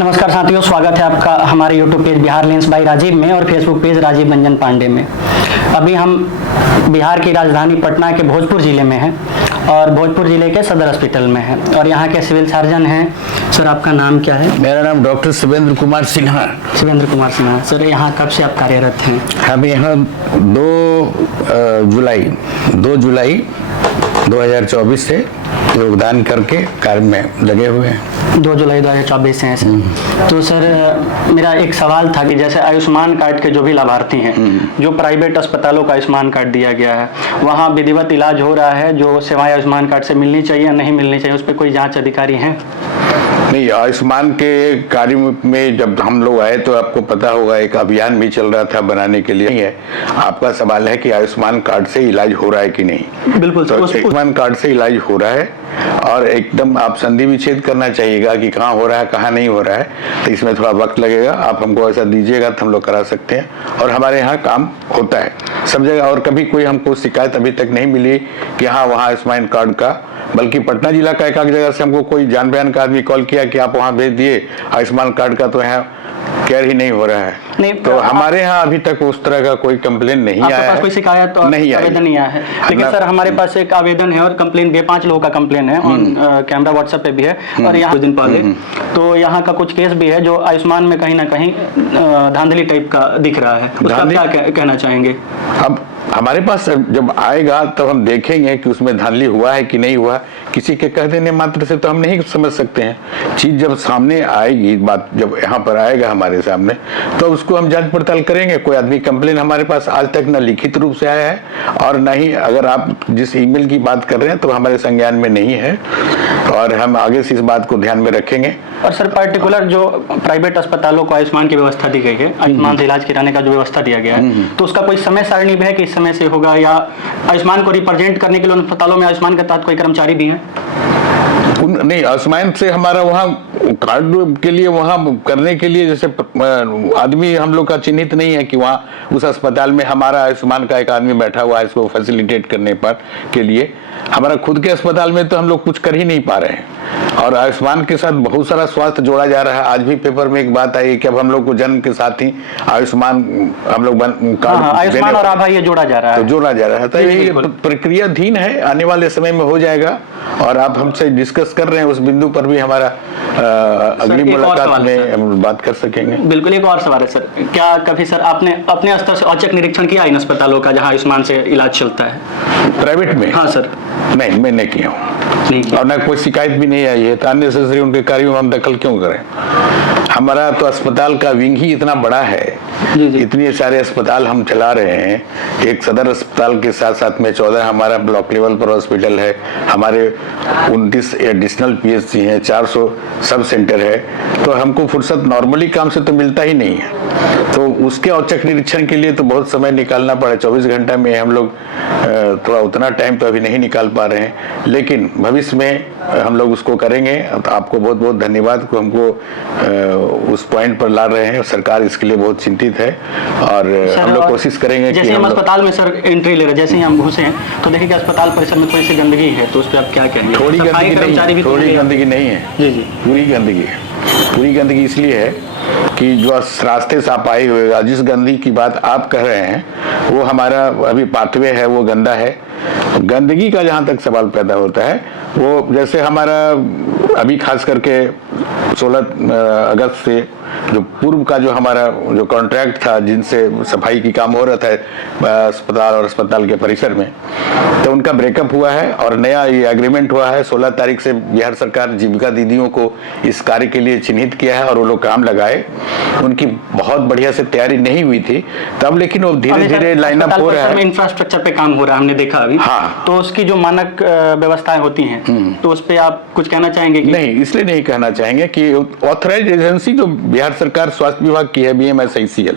नमस्कार साथियों, स्वागत है आपका हमारे YouTube page Bihar lens by Rajiv में और फेसबुक पेज राजीव रंजन पांडे में। अभी हम बिहार की राजधानी पटना के भोजपुर ज़िले में हैं और भोजपुर ज़िले के सदर हॉस्पिटल में हैं और यहाँ के सिविल सर्जन हैं। सर, आपका नाम क्या है? मेरा नाम डॉक्टर शिवेंद्र कुमार सिन्हा। शिवेंद्र कुमार सिन्हा। सर, यहाँ कब से आप कार्यरत हैं? हम यहाँ 2 जुलाई 2024 से योगदान करके कार्य में लगे हुए हैं। 2 जुलाई 2024 से हैं सर। तो सर, मेरा एक सवाल था कि जैसे आयुष्मान कार्ड के जो भी लाभार्थी हैं, जो प्राइवेट अस्पतालों का आयुष्मान कार्ड दिया गया है, वहाँ विधिवत इलाज हो रहा है? जो सेवाएं आयुष्मान कार्ड से मिलनी चाहिए या नहीं मिलनी चाहिए, उस पर कोई जांच अधिकारी हैं? नहीं, आयुष्मान के कार्य में जब हम लोग आए तो आपको पता होगा एक अभियान भी चल रहा था बनाने के लिए। नहीं है, आपका सवाल है कि आयुष्मान कार्ड से इलाज हो रहा है कि नहीं। बिल्कुल। तो आयुष्मान कार्ड से इलाज हो रहा है और एकदम आप संधि विच्छेद करना चाहिएगा कि कहाँ हो रहा है कहाँ नहीं हो रहा है। तो इसमें थोड़ा वक्त लगेगा, आप हमको ऐसा दीजिएगा तो हम लोग करा सकते हैं और हमारे यहाँ काम होता है सब जगह। और कभी कोई हमको शिकायत अभी तक नहीं मिली कि हाँ वहाँ आयुष्मान कार्ड का, बल्कि पटना जिला का एक जगह से हमको कोई जान बयान का आदमी कॉल किया कि आप वहाँ भेज दिए आयुष्मान कार्ड का, तो यहाँ केयर ही नहीं हो रहा है। नहीं, तो हमारे यहाँ अभी तक उस तरह का कोई कंप्लेन नहीं आया है, कोई शिकायत और नहीं आवेदन नहीं आया है। लेकिन सर, हमारे पास एक आवेदन है और कंप्लेन भी 5 लोगों का कंप्लेन है और कैमरा व्हाट्सएप पे भी है और यहाँ कुछ दिन पहले तो यहाँ का कुछ केस भी है जो आयुष्मान में कहीं ना कहीं धांधली टाइप का दिख रहा है। उसका क्या कहना चाहेंगे? अब हमारे पास जब आएगा तब हम देखेंगे कि उसमें धांधली हुआ है कि नहीं हुआ। किसी के कह देने मात्र से तो हम नहीं समझ सकते हैं। चीज जब सामने आएगी, बात जब यहाँ पर आएगा हमारे सामने, तो उसको हम जांच पड़ताल करेंगे। कोई आदमी कंप्लेन हमारे पास आज तक न लिखित रूप से आया है और न ही, अगर आप जिस ईमेल की बात कर रहे हैं तो हमारे संज्ञान में नहीं है और हम आगे से इस बात को ध्यान में रखेंगे। और सर, पर्टिकुलर जो प्राइवेट अस्पतालों को आयुष्मान की व्यवस्था दी गई है, आयुष्मान से इलाज कराने का जो व्यवस्था दिया गया है, तो उसका कोई समय सारणी भी है कि इस समय से होगा, या आयुष्मान को रिप्रेजेंट करने के लिए उन अस्पतालों में आयुष्मान के तहत कोई कर्मचारी भी हैं? नहीं, आयुष्मान से हमारा वहाँ कार्ड के लिए वहाँ करने के लिए जैसे आदमी हम लोग का चिन्हित नहीं है कि वहाँ उस अस्पताल में हमारा आयुष्मान का एक आदमी बैठा हुआ है इसको फैसिलिटेट करने पर के लिए। हमारा खुद के अस्पताल में तो हम लोग कुछ कर ही नहीं पा रहे हैं और आयुष्मान के साथ बहुत सारा स्वास्थ्य जोड़ा जा रहा है। आज भी पेपर में एक बात आई कि अब हम लोग को जन्म के साथ ही आयुष्मान हम लोग आयुष्मान और आभा ये जोड़ा जा रहा है, तो जोड़ा जा रहा है। तो ये प्रक्रियाधीन है, आने वाले समय में हो जाएगा और आप हमसे डिस्कस कर रहे हैं उस बिंदु पर भी हमारा अगली मुलाकात में हम बात कर सकेंगे। बिल्कुल। एक और सवाल है सर, क्या कभी सर आपने अपने स्तर से औचक निरीक्षण किया इन अस्पतालों का जहां आयुष्मान से इलाज चलता है प्राइवेट में? हाँ सर। नहीं, मैं नहीं किया हूँ और न कोई शिकायत भी नहीं आई है, तो अननेसेसरी उनके कार्यों में हम दखल क्यों करें। हमारा तो अस्पताल का विंग ही इतना बड़ा है, इतने सारे अस्पताल हम चला रहे हैं। एक सदर अस्पताल के साथ साथ में 14 हमारा ब्लॉक लेवल पर हॉस्पिटल है, हमारे 29 एडिशनल पीएचसी हैं, 400 सब सेंटर है। तो हमको फुर्सत नॉर्मली काम से तो मिलता ही नहीं है, तो उसके औचक निरीक्षण के लिए तो बहुत समय निकालना पड़ा। 24 घंटा में हम लोग थोड़ा उतना टाइम तो अभी नहीं निकाल पा रहे हैं, लेकिन भविष्य में हम लोग उसको करेंगे। तो आपको बहुत बहुत धन्यवाद को हमको उस पॉइंट पर ला रहे हैं। सरकार इसके लिए बहुत चिंतित है और हम लोग कोशिश करेंगे। जैसे हम अस्पताल में सर एंट्री ले रहे, जैसे ही हम घुसे तो देखिए कि अस्पताल परिसर में थोड़ी सी गंदगी है, तो उस पर आप क्या कहेंगे? थोड़ी गंदगी नहीं है जी जी, पूरी गंदगी है। पूरी गंदगी इसलिए है कि जो रास्ते से आप आए हुए, जिस गंदगी की बात आप कह रहे हैं वो हमारा अभी पाथवे है, वो गंदा है। गंदगी का जहाँ तक सवाल पैदा होता है, वो जैसे हमारा अभी खास करके 16 अगस्त से जो पूर्व का जो हमारा जो कॉन्ट्रैक्ट था जिनसे सफाई की काम हो रहा था अस्पताल और अस्पताल के परिसर में, तो उनका ब्रेकअप हुआ है और नया ये एग्रीमेंट हुआ है। 16 तारीख से बिहार सरकार जीविका दीदियों को इस कार्य के लिए चिन्हित किया है और वो लोग काम लगाए। उनकी बहुत बढ़िया से तैयारी नहीं हुई थी तब, लेकिन वो धीरे धीरे लाइनअप हो रहा है। इंफ्रास्ट्रक्चर पे काम हो रहा है, हमने देखा अभी। हाँ, तो उसकी जो मानक व्यवस्थाएं होती हैं, तो उस पर आप कुछ कहना चाहेंगे? नहीं, इसलिए नहीं कहना चाहेंगे कि ऑथराइज एजेंसी जो बिहार सरकार स्वास्थ्य विभाग की है, BMSICL,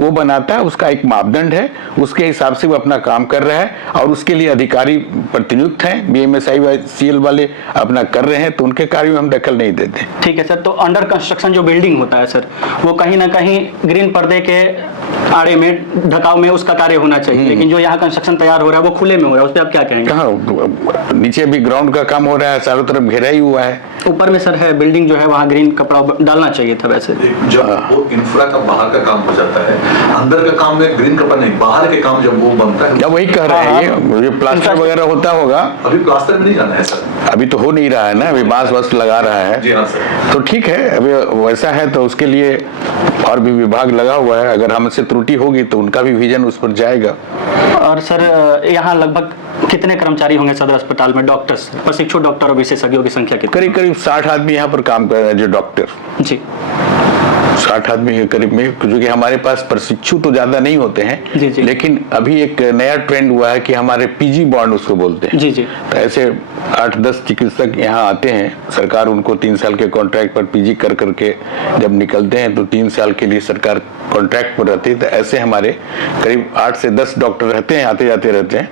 वो बनाता है, उसका एक मापदंड है, उसके हिसाब से वो अपना काम कर रहा है और उसके लिए अधिकारी प्रतिनियुक्त हैं, BMSICL वाले अपना कर रहे हैं, तो उनके कार्यों में हम दखल नहीं देते। ठीक है सर। तो अंडर कंस्ट्रक्शन जो बिल्डिंग होता है सर, वो कहीं ना कहीं ग्रीन पर्दे के आड़े में ढकाव में उसका कार्य होना चाहिए, लेकिन जो यहाँ कंस्ट्रक्शन तैयार हो रहा है वो खुले में हो रहा है, उस पर आप क्या कहेंगे? कहाँ नीचे भी ग्राउंड का काम हो रहा है, चारों तरफ घेरा ही हुआ है। ऊपर में सर है बिल्डिंग जो है वहाँ ग्रीन कपड़ा डालना चाहिए था वैसे। जब वो इंफ्रा का बाहर का काम हो जाता है, अंदर का काम में ग्रीन कपड़ा नहीं, बाहर के काम जब वो बनता है, जब वही कह रहे हैं ये प्लास्टर वगैरह होता होगा। अभी प्लास्टर में नहीं जाना है सर, अभी तो हो नहीं रहा है ना, अभी बांस वास लगा रहा है। जी हाँ सर। तो ठीक है, अभी वैसा है तो उसके लिए और भी विभाग लगा हुआ है, अगर हमसे त्रुटि होगी तो उनका भी विजन उस पर जाएगा। और सर यहाँ लगभग कितने कर्मचारी होंगे सदर अस्पताल में, डॉक्टर्स, प्रशिक्षु डॉक्टर और विशेषज्ञों की संख्या कितनी? करीब करीब 60 आदमी यहाँ पर काम कर रहे हैं जो डॉक्टर। जी 60 आदमी के करीब में, क्योंकि हमारे पास प्रशिक्षु तो ज्यादा नहीं होते हैं। जी, जी। लेकिन अभी एक नया ट्रेंड हुआ है कि हमारे पीजी बॉन्ड उसको बोलते हैं। जी जी। तो ऐसे 8-10 चिकित्सक यहाँ आते हैं, सरकार उनको 3 साल के कॉन्ट्रैक्ट पर पीजी कर करके जब निकलते हैं तो 3 साल के लिए सरकार कॉन्ट्रैक्ट पर रहती है। तो ऐसे हमारे करीब 8 से 10 डॉक्टर रहते हैं, आते जाते रहते हैं,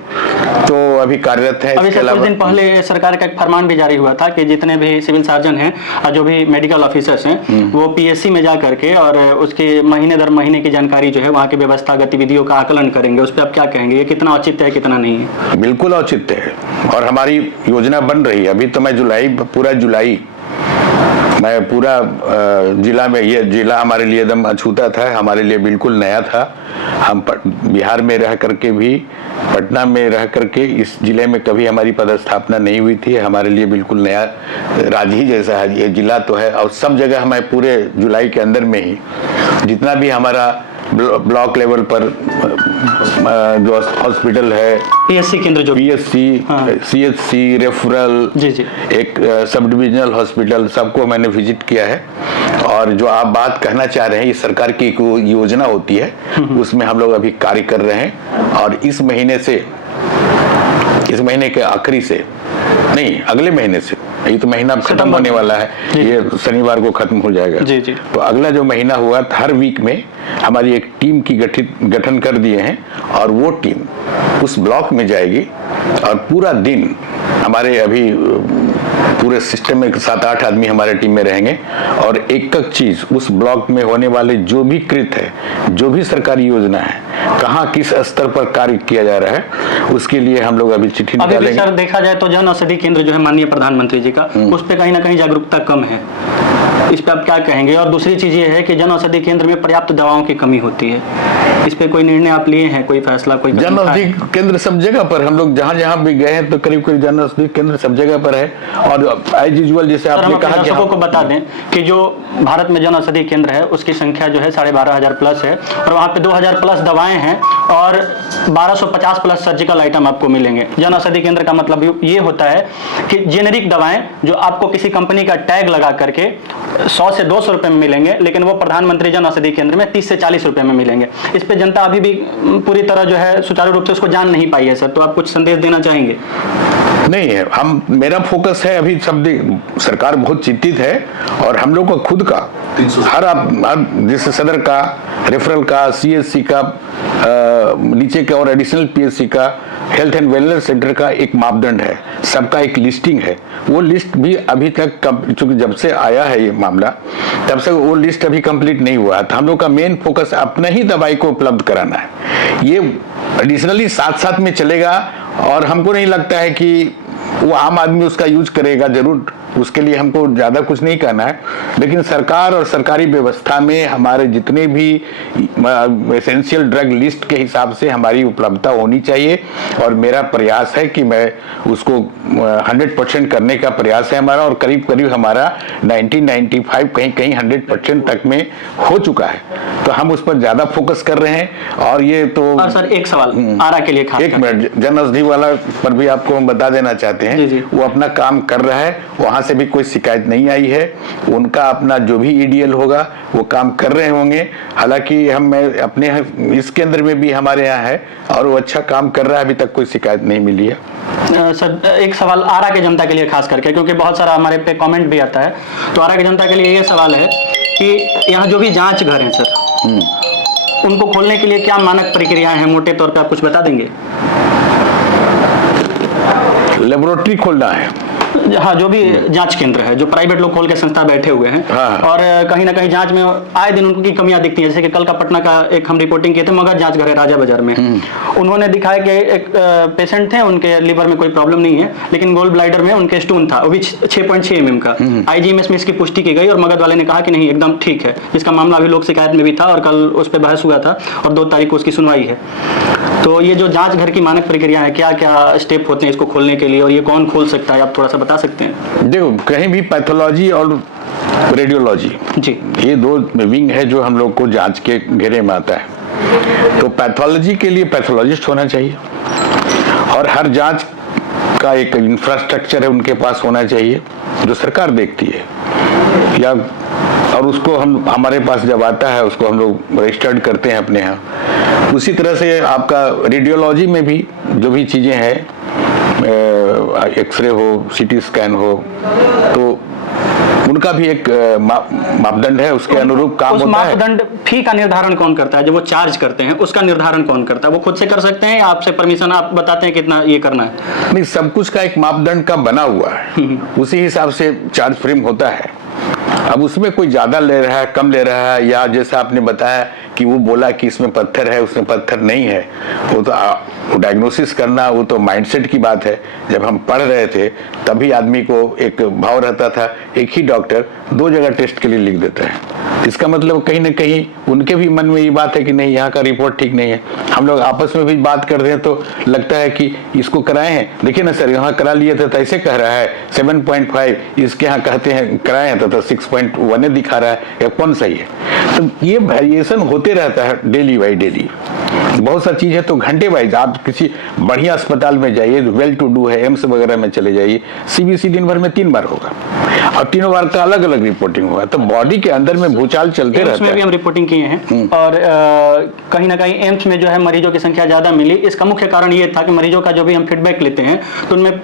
तो अभी कार्यरत है। अभी कुछ दिन पहले सरकार का एक फरमान भी जारी हुआ था कि जितने भी सिविल सर्जन हैं और जो भी मेडिकल ऑफिसर्स हैं वो पीएससी में जा करके और उसके महीने दर महीने की जानकारी जो है वहाँ की व्यवस्था गतिविधियों का आकलन करेंगे। उस पर आप क्या कहेंगे, ये कितना औचित्य है कितना नहीं है? बिल्कुल औचित्य है और हमारी योजना बन रही है। अभी तो मैं पूरा जुलाई मैं पूरा जिला में, ये जिला हमारे लिए एकदम अछूता था, हमारे लिए बिल्कुल नया था। हम बिहार में रह करके भी, पटना में रह करके इस जिले में कभी हमारी पदस्थापना नहीं हुई थी। हमारे लिए बिल्कुल नया राज्य ही जैसा है ये जिला तो है। और सब जगह मैं पूरे जुलाई के अंदर में ही जितना भी हमारा ब्लॉक लेवल पर जो हॉस्पिटल है, पीएससी केंद्र जो पीएससी, सीएचसी, रेफरल, जी जी, एक सब डिविजनल हॉस्पिटल, सबको मैंने विजिट किया है। और जो आप बात कहना चाह रहे हैं, ये सरकार की एक योजना होती है, उसमें हम लोग अभी कार्य कर रहे हैं। और इस महीने से, इस महीने के आखिरी से नहीं, अगले महीने से, ये तो महीना खत्म होने वाला है, ये शनिवार को खत्म हो जाएगा। जी जी। तो अगला जो महीना हुआ, हर वीक में हमारी एक टीम की गठन कर दिए हैं और वो टीम उस ब्लॉक में जाएगी और पूरा दिन हमारे अभी पूरे सिस्टम में 7-8 आदमी हमारे टीम में रहेंगे और एक चीज उस ब्लॉक में होने वाले जो भी कृत है, जो भी सरकारी योजना है, कहाँ किस स्तर पर कार्य किया जा रहा है, उसके लिए हम लोग अभी चिट्ठी निकालेंगे। अभी सर देखा जाए तो जन औषधि केंद्र जो है माननीय प्रधानमंत्री जी का, उस पर कहीं ना कहीं जागरूकता कम है, इस पे आप क्या कहेंगे? और दूसरी चीज ये है कि जन औषधि केंद्र में पर्याप्त दवाओं की कमी होती है, इस पे कोई निर्णय आप लिए हैं, कोई फैसला, कोई? जन औषधि केंद्र सब जगह पर, हम लोग जहाँ जहाँ भी गए हैं तो करीब करीब जन औषधि केंद्र सब जगह पर है। और एज यूजुअल जैसे आपने कहा कि दर्शकों को बता दें कि जो भारत में जन औषधि केंद्र है उसकी संख्या जो है 12,500 प्लस है और वहाँ पे 2,000 प्लस दवाएं हैं और 1250 प्लस सर्जिकल आइटम आपको मिलेंगे। जन औषधि केंद्र का मतलब ये होता है कि जेनेरिक दवाएं जो आपको किसी कंपनी का टैग लगा करके 100 से 200 रुपए में मिलेंगे, लेकिन वो प्रधानमंत्री जन औषधि केंद्र में 30 से 40 रुपए में मिलेंगे। इस पे जनता अभी भी पूरी तरह जो है सुचारू रूप से उसको जान नहीं पाई है। सर, तो आप कुछ संदेश देना चाहेंगे? नहीं है, मेरा फोकस है अभी सब सरकार बहुत चिंतित है और हम लोग को खुद का हर जैसे सदर का, रेफरल का, सीएचसी का, नीचे का और एडिशनल पीएचसी का, हेल्थ एंड वेलनेस सेंटर का एक मापदंड है, सबका एक लिस्टिंग है। वो लिस्ट भी अभी तक, चूंकि जब से आया है ये मामला तब से वो लिस्ट अभी कंप्लीट नहीं हुआ है। तो हम लोग का मेन फोकस अपने ही दवाई को उपलब्ध कराना है। ये एडिशनली साथ साथ में चलेगा और हमको नहीं लगता है कि वो आम आदमी उसका यूज करेगा, जरूर उसके लिए हमको ज्यादा कुछ नहीं करना है, लेकिन सरकार और सरकारी व्यवस्था में हमारे जितने भी एसेंशियल ड्रग लिस्ट के हिसाब से हमारी उपलब्धता होनी चाहिए। और मेरा प्रयास है कि मैं उसको 100% करने का प्रयास है हमारा, और करीब करीब हमारा 90-95 कहीं कहीं 100% तक में हो चुका है। तो हम उस पर ज्यादा फोकस कर रहे हैं। और ये तो और सर एक सवाल आरा के लिए, एक मिनट, जन औषधि वाला पर भी आपको हम बता देना चाहते हैं। जी जी। वो अपना काम कर रहा है, वहां से भी कोई शिकायत नहीं आई है। उनका अपना जो भी ईडीएल होगा वो काम कर रहे होंगे। हालांकि मैं अपने इस केंद्र में भी हमारे यहाँ है और वो अच्छा काम कर रहा है, अभी तक कोई शिकायत नहीं मिली है। सर एक सवाल आरा के जनता के लिए खास करके, क्योंकि बहुत सारा हमारे पे कमेंट भी आता है, तो आरा के जनता के लिए ये सवाल है कि यहाँ जो भी जांच घर हैं सर, उनको खोलने के लिए क्या मानक प्रक्रियाएं हैं, मोटे तौर पे आप कुछ बता देंगे? लेबोरेटरी खोलना है, हाँ, जो भी जांच केंद्र है, जो प्राइवेट लोग खोल के संस्था बैठे हुए हैं, हाँ। और कहीं ना कहीं जांच में आए दिन उनकी कमियां दिखती हैं। जैसे कि कल का पटना का एक हम रिपोर्टिंग किए थे, मगध जांच घर है राजा बाजार में, उन्होंने दिखाया कि एक पेशेंट थे, उनके लिवर में कोई प्रॉब्लम नहीं है, लेकिन गोल ब्लैडर में उनके स्टोन था, वो भी 6.6 mm का। IGMS में इसकी पुष्टि की गई और मगध वाले ने कहा कि नहीं, एकदम ठीक है। इसका मामला अभी लोक शिकायत में भी था और कल उस पर बहस हुआ था और 2 तारीख को उसकी सुनवाई है। तो ये जो जांच घर की मानक प्रक्रिया है, क्या क्या स्टेप होते हैं इसको खोलने के लिए, और ये कौन खोल सकता है, आप थोड़ा सा बता सकते हैं? देखो, कहीं भी पैथोलॉजी और रेडियोलॉजी जी, ये 2 विंग है जो हम लोग को जांच के घेरे में आता है। तो पैथोलॉजी के लिए पैथोलॉजिस्ट होना चाहिए और हर जांच का एक इंफ्रास्ट्रक्चर है उनके पास होना चाहिए जो सरकार देखती है, या और उसको हमारे पास जब आता है उसको हम लोग रजिस्टर्ड करते हैं अपने यहाँ। उसी तरह से आपका रेडियोलॉजी में भी जो भी चीज़ें हैं, एक्सरे हो, CT स्कैन हो, तो उनका भी एक मापदंड है, उसके अनुरूप काम होता है। मापदंड फी का निर्धारण कौन करता है? जो वो चार्ज करते हैं उसका निर्धारण कौन करता है? वो खुद से कर सकते हैं या आपसे परमिशन आप बताते हैं कितना ये करना है? नहीं, सब कुछ का एक मापदंड का बना हुआ है, उसी हिसाब से चार्ज फ्रेम होता है। अब उसमें कोई ज्यादा ले रहा है, कम ले रहा है, या जैसा आपने बताया कि वो बोला कि इसमें पत्थर है, उसमें पत्थर नहीं है, वो तो डायग्नोसिस करना, वो तो माइंडसेट की बात है। जब हम पढ़ रहे थे तभी आदमी को एक भाव रहता था, एक ही डॉक्टर 2 जगह टेस्ट के लिए लिख देता है। इसका मतलब कहीं ना कहीं उनके भी मन में ये बात है कि नहीं, यहाँ का रिपोर्ट ठीक नहीं है। हम लोग आपस में भी बात करते हैं तो लगता है कि इसको कराए हैं, देखिए ना सर, यहाँ करा लिए थे तो ऐसे कह रहा है 7.5, इसके यहाँ कहते हैं कराए हैं तो 6.1 दिखा रहा है, या कौन सही है? तो ये वेरिएशन होते रहता है डेली बाई डेली। बहुत सा चीज है तो घंटे वाइज आप किसी बढ़िया अस्पताल में जाइए, वेल टू डू है, एम्स वगैरह में चले जाइए, CBC दिन भर में 3 बार होगा और 3 बार का अलग अलग रिपोर्टिंग होगा। तो बॉडी के अंदर में भूचाल चलते रहता है। उसमें भी हम रिपोर्टिंग किए हैं और कहीं ना कहीं एम्स में जो है मरीजों की संख्या ज्यादा मिली। इसका मुख्य कारण ये था कि मरीजों का जो भी हम फीडबैक लेते हैं तो उनमें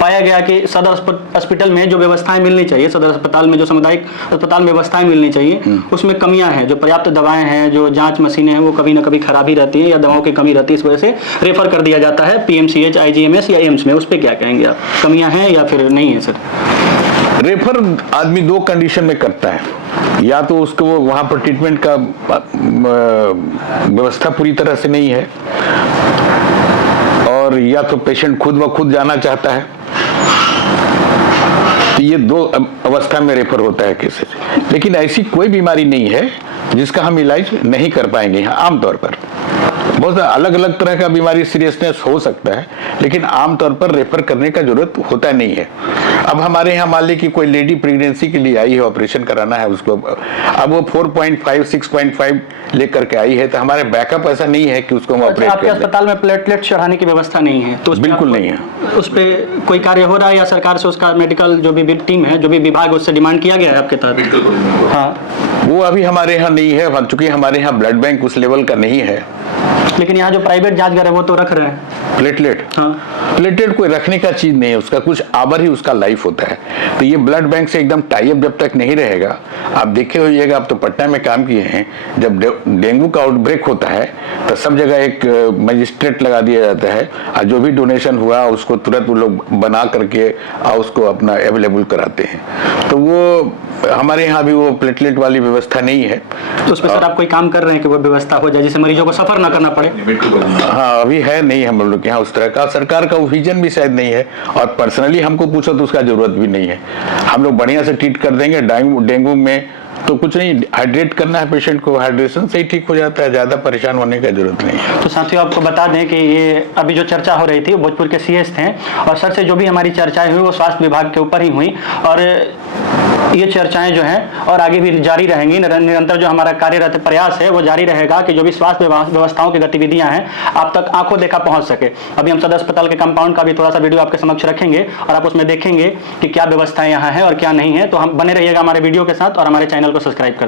पाया गया कि सदर अस्पताल में जो व्यवस्थाएं मिलनी चाहिए, सदर अस्पताल में जो सामुदायिक अस्पताल में व्यवस्थाएं मिलनी चाहिए, उसमें कमियां हैं। जो पर्याप्त दवाएं हैं, जो जांच मशीनें हैं, वो कभी ना कभी खराबी रहती है या दवाओं की कमी रहती है। इस वजह से रेफर कर दिया जाता है PMCH, IGMS या एम्स में। उस पर क्या कहेंगे आप? कमियां हैं या फिर नहीं है सर? रेफर आदमी 2 कंडीशन में करता है, या तो उसको वहां पर ट्रीटमेंट का व्यवस्था पूरी तरह से नहीं है, और या तो पेशेंट खुद ब खुद जाना चाहता है। तो ये 2 अवस्था में रेफर होता है केसेस। लेकिन ऐसी कोई बीमारी नहीं है जिसका हम इलाज नहीं कर पाएंगे यहाँ। आमतौर पर बहुत अलग अलग तरह का बीमारी सीरियसनेस हो सकता है, लेकिन आमतौर पर रेफर करने का जरूरत होता नहीं है। अब हमारे यहाँ मान ली कि कोई लेडी प्रेगनेंसी के लिए आई है, ऑपरेशन कराना है उसको, अब वो 4.5 6.5 लेकर के आई है, तो हमारे बैकअप ऐसा नहीं है कि उसको हम ऑपरेट आपके अस्पताल में प्लेटलेट चढ़ाने की व्यवस्था नहीं है? तो बिल्कुल नहीं है। उस पर कोई कार्य हो रहा है या सरकार से उसका मेडिकल जो भी टीम है, जो भी विभाग, उससे डिमांड किया गया है आपके तहत? हाँ, वो अभी हमारे यहाँ नहीं है, चूंकि हमारे यहाँ ब्लड बैंक उस लेवल का नहीं है। लेकिन यहाँ जो प्राइवेट जांच घर है वो तो रख रहे हैं प्लेटलेट। हाँ, प्लेटलेट कोई रखने का चीज नहीं है, उसका कुछ आवर ही उसका लाइफ होता है। तो ये ब्लड बैंक से एकदम टाई अप जब तक नहीं रहेगा, आप देखे होइएगा, आप तो पटना में काम किए हैं, जब डेंगू का आउटब्रेक होता है तो सब जगह एक मजिस्ट्रेट लगा दिया जाता है, और जो भी डोनेशन हुआ उसको तुरंत वो लोग बना करके और उसको अपना अवेलेबल कराते हैं। तो वो हमारे यहाँ भी वो प्लेटलेट वाली व्यवस्था नहीं है। तो उस पर सर आप कोई काम कर रहे हैं कि वो व्यवस्था हो जाए जिससे मरीजों को सफर ना करना पड़े? हाँ, अभी है नहीं हम लोग के यहाँ उस तरह का, सरकार का विजन भी शायद नहीं है, और पर्सनली हमको पूछो तो उसका जरूरत भी नहीं है। हम लोग बढ़िया से ट्रीट कर देंगे। डेंगू में तो कुछ नहीं, हाइड्रेट करना है पेशेंट को, हाइड्रेशन से ही ठीक हो जाता है, ज्यादा परेशान होने की जरूरत नहीं है। तो साथियों, आपको बता दें कि ये अभी जो चर्चा हो रही थी भोजपुर के CS थे, और सर से जो भी हमारी चर्चाएं हुई वो स्वास्थ्य विभाग के ऊपर ही हुई, और ये चर्चाएं जो हैं और आगे भी जारी रहेंगी। निरंतर जो हमारा कार्यरत प्रयास है वो जारी रहेगा कि जो भी स्वास्थ्य व्यवस्थाओं की गतिविधियां हैं आप तक आंखों देखा पहुंच सके। अभी हम सदर अस्पताल के कंपाउंड का भी थोड़ा सा वीडियो आपके समक्ष रखेंगे और आप उसमें देखेंगे कि क्या व्यवस्थाएं यहाँ हैं और क्या नहीं है। तो हम बने रहिएगा हमारे वीडियो के साथ और हमारे चैनल को सब्सक्राइब कर